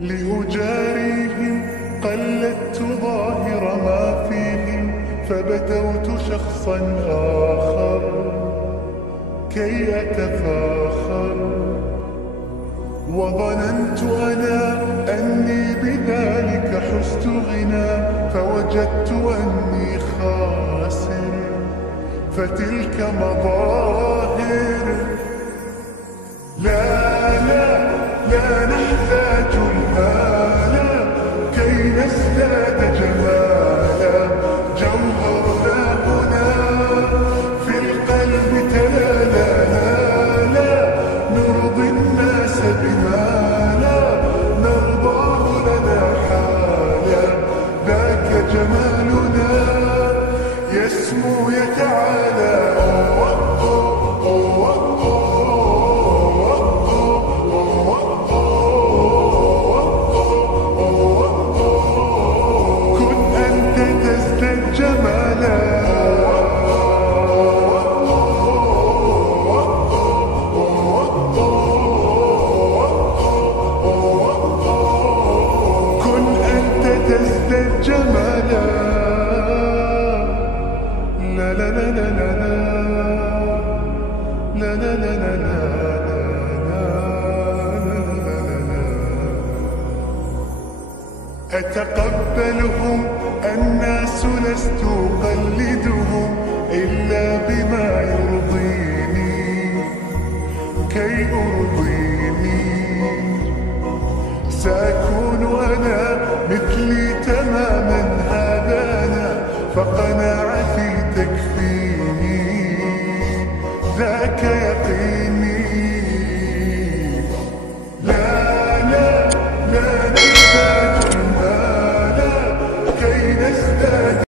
لأجاريهم قلدت ظاهر ما فيهم، فبدوت شخصا آخر كي أتفاخر، وظننت أنا أني بذلك حزت غنى، فوجدت أني خاسر، فتلك مظاهر. لا لا لا نحتاج المال كي نزداد جمالا، جوهرنا هنا في القلب تلالا، لا نرضي الناس بما لا نرضاه لنا حالا، ذاك جمالنا يسمو يتعالى. تزداد جمالا. لا لا لا لا لا لا لا لا لا لا. أتقبلهم الناس لست أقلدهم إلا بما يرضيني كي أرضيني، سأكون أنا مثلي تماما، هذا أنا فقناعتي تكفيني، ذاك يقيني. لا لا لا نحتاج المال كي نزداد